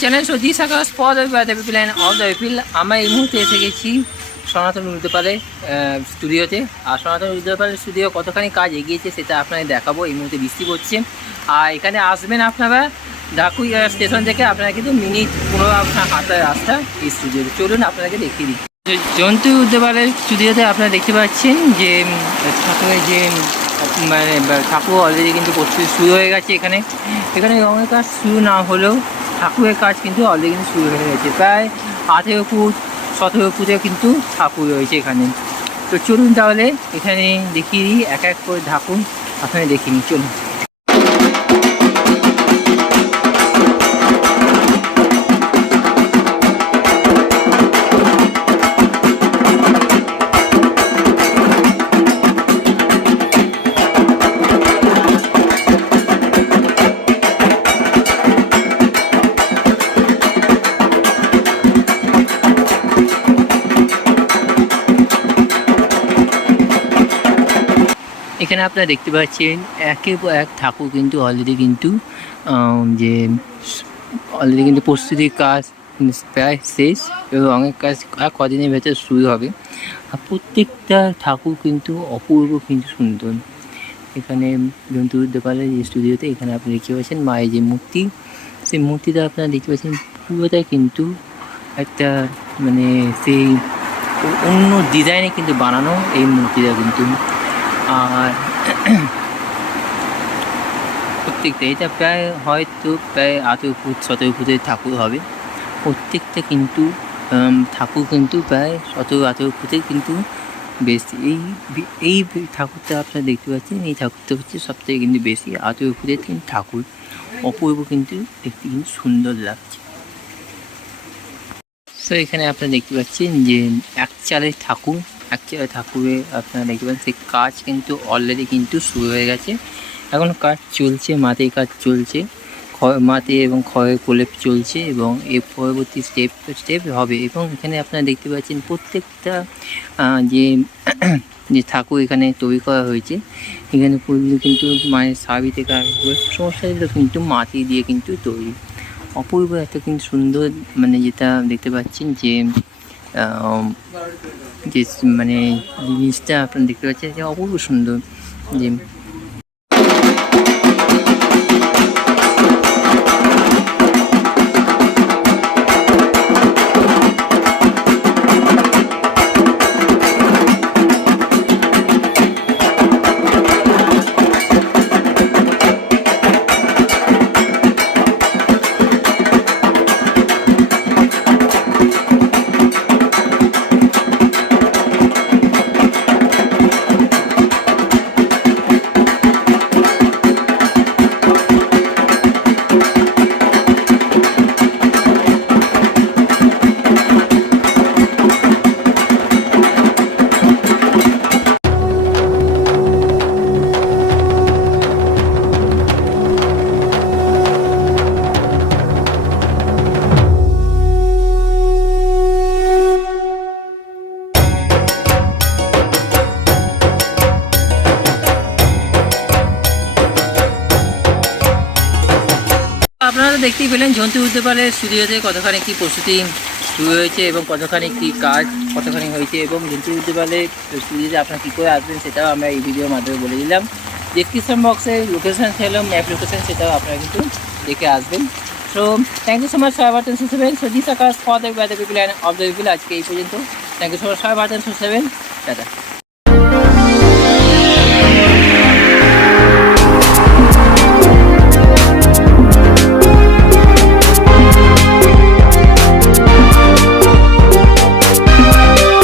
Channel সজি পদ by the and all the people আমরা এই মুহূর্তে এসে গেছি সনাতন উর্দুপালের স্টুডিওতে আর সনাতন উর্দুপালের স্টুডিও কতখানি কাজ এগিয়েছে সেটা আপনাদের দেখাবো, এই মুহূর্তে বৃষ্টি পড়ছে। আর এখানে আসবেন আপনারা ঢাকুই স্টেশন থেকে, আপনারা কিন্তু মিনিট পনেরো আপনার হাতের রাস্তা এই স্টুডিওতে চলুন আপনাদেরকে দেখিয়ে দিই। জন্তু উদ্যোপালের স্টুডিওতে আপনারা দেখতে পাচ্ছেন যে ঠাকুরের যে মানে ঠাকুর অলরেডি কিন্তু প্রস্তুতি শুরু হয়ে গেছে এখানে। এখানে রঙের কাজ শুরু না হলেও ঠাকুরের কাজ কিন্তু অলরেডি কিন্তু শুরু হয়ে গেছে। প্রায় আঠেরো ফুট, সতেরো ফুটে কিন্তু ঠাকুর রয়েছে এখানে। তো চলুন তাহলে এখানে দেখিয়ে দিই, এক এক করে ঢাকুন। আপনারা দেখিনি চলুন। এখানে আপনারা দেখতে পাচ্ছেন একের পর এক ঠাকুর কিন্তু অলরেডি কিন্তু যে অলরেডি কিন্তু প্রস্তুতির কাজ প্রায় শেষ এবং অনেক কাজ আর কদিনের ভেতরে শুরু হবে। আর প্রত্যেকটা ঠাকুর কিন্তু অপূর্ব কিন্তু সুন্দর। এখানে জন্তু উদ্যোপালের যে স্টুডিওতে এখানে আপনি দেখতে পাচ্ছেন মায়ের যে মূর্তি, সেই মূর্তিটা আপনারা দেখতে পাচ্ছেন পুরোটাই কিন্তু একটা মানে সেই অন্য ডিজাইনে কিন্তু বানানো এই মূর্তিটা কিন্তু। আর প্রত্যেকটা এটা প্রায় হয়তো প্রায় আঠেরো ফুট সতেরো ফুটের ঠাকুর হবে। প্রত্যেকটা কিন্তু ঠাকুর কিন্তু প্রায় সতেরো আঠেরো ফুটের কিন্তু বেশি। এই এই ঠাকুরটা আপনারা দেখতে পাচ্ছেন, এই ঠাকুরটা হচ্ছে সবথেকে কিন্তু বেশি আঠেরো ফুটের কিন্তু ঠাকুর। অপূর্ব কিন্তু দেখতে কিন্তু সুন্দর লাগছে। তো এখানে আপনারা দেখতে পাচ্ছেন যে এক চালের ঠাকুর এক চালের ঠাকুরে আপনারা দেখতে পাচ্ছেন, সেই কাজ কিন্তু অলরেডি কিন্তু শুরু হয়ে গেছে। এখন কাজ চলছে মাঠে কাজ চলছে মাঠে এবং ক্ষয়ের কোলেপ চলছে এবং এর পরবর্তী স্টেপ স্টেপ হবে। এবং এখানে আপনারা দেখতে পাচ্ছেন প্রত্যেকটা যে যে ঠাকুর এখানে তৈরি করা হয়েছে, এখানে পুরোগুলো কিন্তু মায়ের সাবি থেকে সমস্যাগুলো কিন্তু মাটি দিয়ে কিন্তু তৈরি। অপূর্ব একটা কিন্তু সুন্দর মানে যেটা দেখতে পাচ্ছেন যে যে মানে জিনিসটা আপনার দেখতে পাচ্ছেন যে অপূর্ব সুন্দর যে দেখতেই পেলেন জন্তু উদ্যোপালের স্টুডিওতে কতখানি কি প্রস্তুতি শুরু হয়েছে এবং কতখানি কি কাজ, কতখানি হয়েছে এবং জন্তু উদ্যোপালের স্টুডিওতে আপনারা কী করে আসবেন সেটাও আমরা এই ভিডিওর মাধ্যমে বলে দিলাম। ডিসক্রিপশন বক্সে লোকেশান ছিল ম্যাপ লোকেশান সেটাও আপনারা কিন্তু দেখে আসবেন। So thank you so much সবাই ভারতেন সুসেবেন so this Akash for the people and of the people আজকে এই পর্যন্ত। থ্যাংক ইউ সো মাচ সবাই ভারতেন সুসেবেন টাটা